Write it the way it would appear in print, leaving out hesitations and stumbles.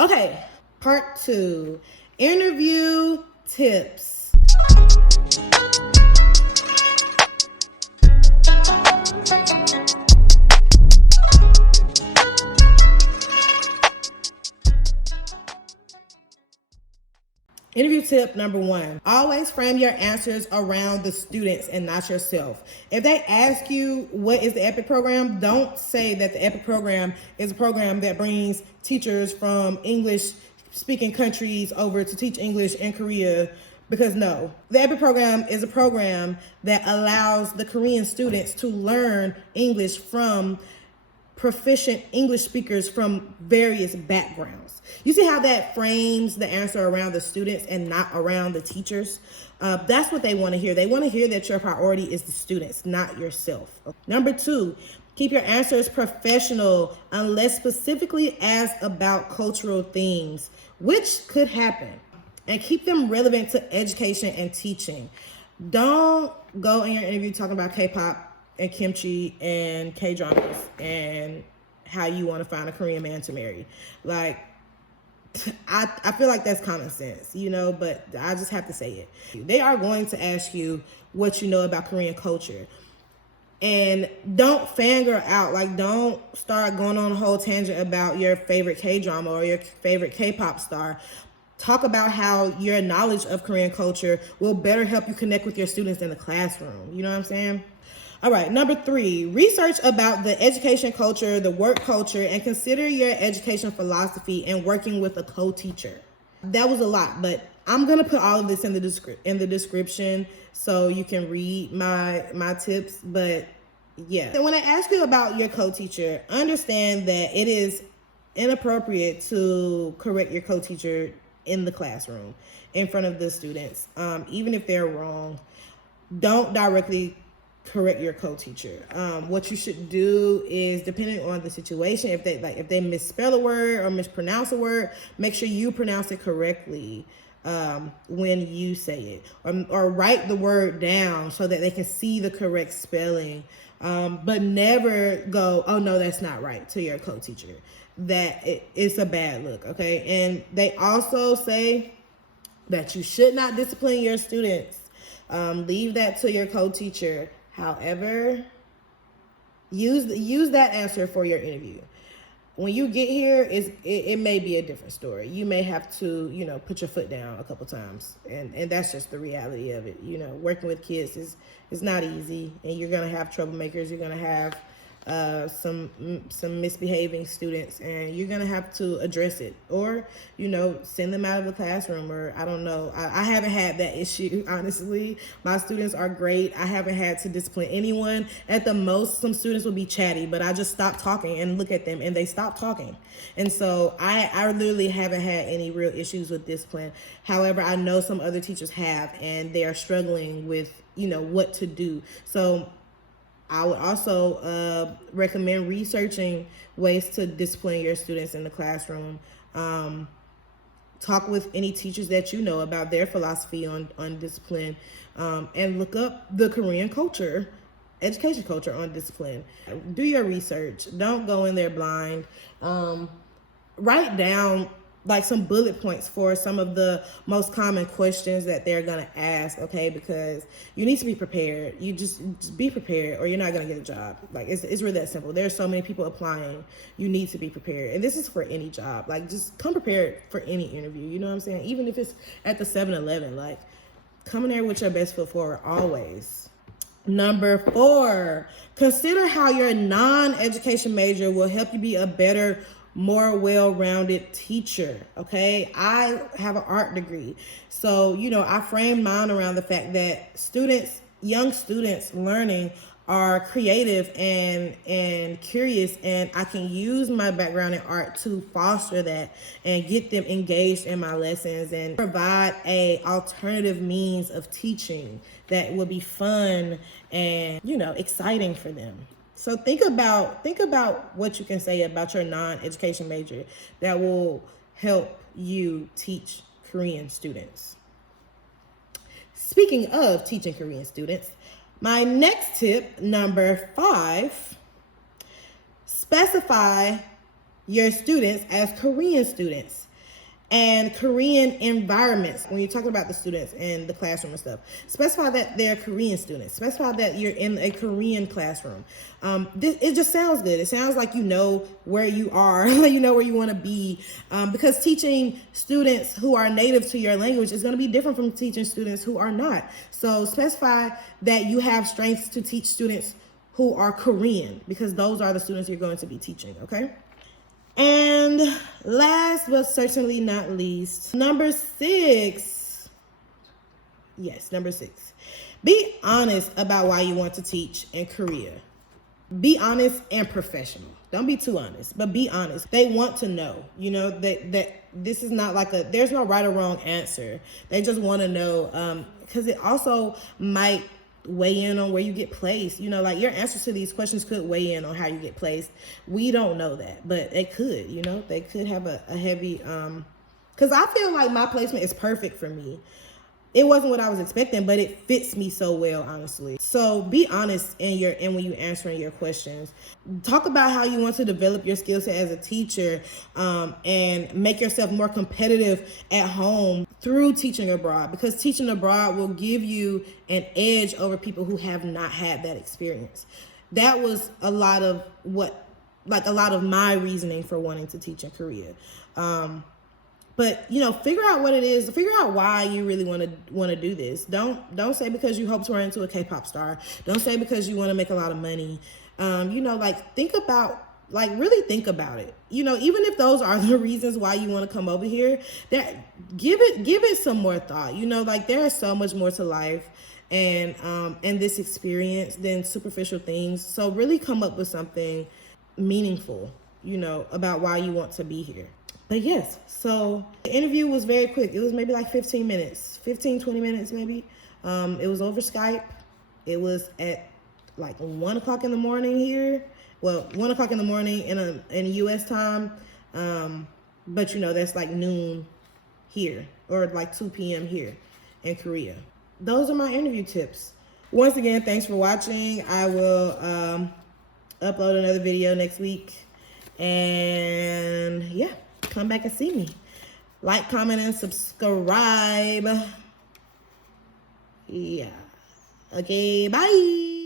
Okay, part 2, interview tips. Interview tip number 1, always frame your answers around the students and not yourself. If they ask you what is the Epik program, don't say that the Epik program is a program that brings teachers from English speaking countries over to teach English in Korea, because no, the Epik program is a program that allows the Korean students to learn English from proficient English speakers from various backgrounds. You see how that frames the answer around the students and not around the teachers? That's what they want to hear. They want to hear that your priority is the students, not yourself. Number 2, keep your answers professional unless specifically asked about cultural themes, which could happen. And keep them relevant to education and teaching. Don't go in your interview talking about K-pop and kimchi and K-dramas and how you want to find a Korean man to marry. Like, I feel like that's common sense, but I just have to say it. They are going to ask you what you know about Korean culture. And don't fangirl out. Like, don't start going on a whole tangent about your favorite K-drama or your favorite K-pop star. Talk about how your knowledge of Korean culture will better help you connect with your students in the classroom. You know what I'm saying? All right, number 3, research about the education culture, the work culture, and consider your education philosophy and working with a co-teacher. That was a lot, but I'm going to put all of this in the description so you can read my tips. But yeah, so when I ask you about your co-teacher, understand that it is inappropriate to correct your co-teacher in the classroom in front of the students. Even if they're wrong, don't directly correct your co-teacher. What you should do is, depending on the situation, if they misspell a word or mispronounce a word, make sure you pronounce it correctly when you say it, or write the word down so that they can see the correct spelling. But never go, oh no, that's not right, to your co-teacher. It's a bad look, okay? And they also say that you should not discipline your students. Leave that to your co-teacher. However, use that answer for your interview. When you get here, it may be a different story. You may have to, put your foot down a couple times, and that's just the reality of it. Working with kids is not easy, and you're gonna have troublemakers. You're gonna have some misbehaving students, and you're gonna have to address it, or send them out of the classroom, or I don't know. I haven't had that issue, honestly. My students are great. I haven't had to discipline anyone. At the most, some students will be chatty, but I just stop talking and look at them and they stop talking. And so I literally haven't had any real issues with discipline. However, I know some other teachers have, and they are struggling with what to do. So I would also recommend researching ways to discipline your students in the classroom. Talk with any teachers that you know about their philosophy on discipline, and look up the Korean culture, education culture on discipline. Do your research. Don't go in there blind. Write down some bullet points for some of the most common questions that they're going to ask, okay? Because you need to be prepared. You just be prepared, or you're not going to get a job. It's really that simple. There's so many people applying. You need to be prepared. And this is for any job. Just come prepared for any interview. You know what I'm saying? Even if it's at the 7-Eleven, come in there with your best foot forward always. Number 4, consider how your non-education major will help you be a better, more well-rounded teacher, okay? I have an art degree. So, I frame mine around the fact that young students learning are creative and curious, and I can use my background in art to foster that and get them engaged in my lessons and provide a alternative means of teaching that will be fun and, exciting for them. So think about what you can say about your non-education major that will help you teach Korean students. Speaking of teaching Korean students, my next tip, number 5, specify your students as Korean students. And Korean environments, when you're talking about the students in the classroom and stuff, specify that they're Korean students. Specify that you're in a Korean classroom. It just sounds good. It sounds like you know where you are, you know where you want to be, because teaching students who are native to your language is going to be different from teaching students who are not. So specify that you have strengths to teach students who are Korean, because those are the students you're going to be teaching, okay? And last but certainly not least, number 6. Yes, number 6. Be honest about why you want to teach in Korea. Be honest and professional. Don't be too honest, but be honest. They want to know, you know, that this is not like there's no right or wrong answer. They just want to know, because it also might weigh in on where you get placed. You know, like your answers to these questions could weigh in on how you get placed. We don't know that, but it could, you know, they could have a heavy, because I feel like my placement is perfect for me. It wasn't what I was expecting, but it fits me so well, honestly. So be honest in when you answering your questions. Talk about how you want to develop your skill set as a teacher, and make yourself more competitive at home through teaching abroad, because teaching abroad will give you an edge over people who have not had that experience. That was a lot of my reasoning for wanting to teach in Korea. But, you know, figure out what it is. Figure out why you really want to do this. Don't say because you hope to turn into a K-pop star. Don't say because you want to make a lot of money. You know, like really think about it. You know, even if those are the reasons why you want to come over here, give it some more thought. You know, like there is so much more to life and this experience than superficial things. So really come up with something meaningful, you know, about why you want to be here. But yes, so the interview was very quick. It was maybe like 20 minutes maybe. It was over Skype. It was at like 1 o'clock in the morning here. Well, 1 o'clock in the morning in US time. But you know, that's like noon here, or like 2 p.m. here in Korea. Those are my interview tips. Once again, thanks for watching. I will upload another video next week. And yeah, come back and see me. Like, comment, and subscribe. Yeah. Okay, bye.